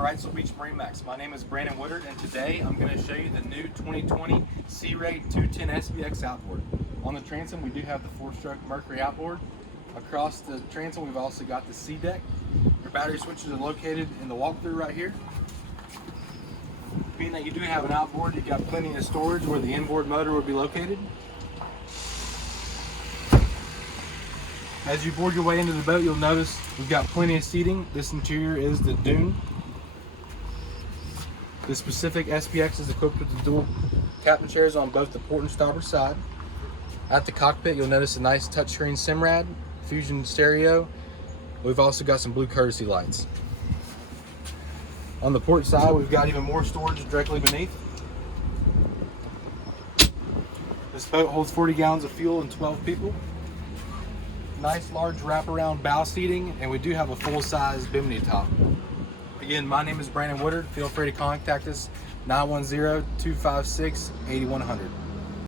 Wrightsville Beach MarineMax. My name is Brandon Woodard, and today I'm going to show you the new 2020 Sea Rate 210 SPX outboard. On the transom, we do have the 4-stroke Mercury outboard. Across the transom, we've also got the sea deck. Your battery switches are located in the walkthrough right here. Being that you do have an outboard, you've got plenty of storage where the inboard motor would be located. As you board your way into the boat, you'll notice we've got plenty of seating. This interior is the dune. The specific SPX is equipped with the dual captain chairs on both the port and starboard side. At the cockpit, you'll notice a nice touchscreen Simrad, Fusion stereo. We've also got some blue courtesy lights. On the port side, we've got even more storage directly beneath. This boat holds 40 gallons of fuel and 12 people. Nice large wraparound bow seating, and we do have a full-size bimini top. Again, my name is Brandon Woodard. Feel free to contact us 910-256-8100.